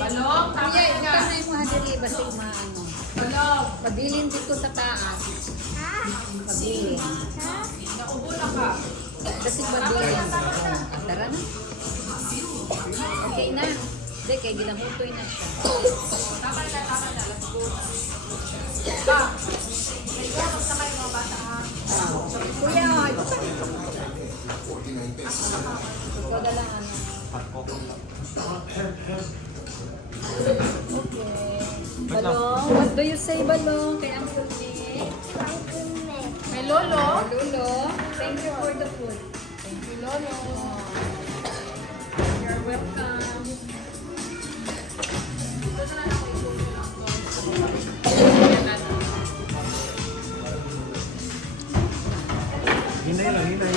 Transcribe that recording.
Balong, tama Kuya, na. ikaw na yung mga dili, basta yung mga ano. Balong. Pabilin dito sa taas. Pabilin. Naubo na ka. Kasi pabilin. Tara na. Okay na. Hindi, kaya gilamutoy na siya. Tama na, tama na. Let's go. Pa. Kaya basta kayo mga bata ha. Kuya, ito pa. Ikaw na lang ano. Okay. Balong, what do you say, Balong? Kay Uncle Nick? May lolo. Lolo, thank you for the food. Thank you, lolo. You're welcome. Ito na lang ako isulo lang to. Hinay lang, hinay.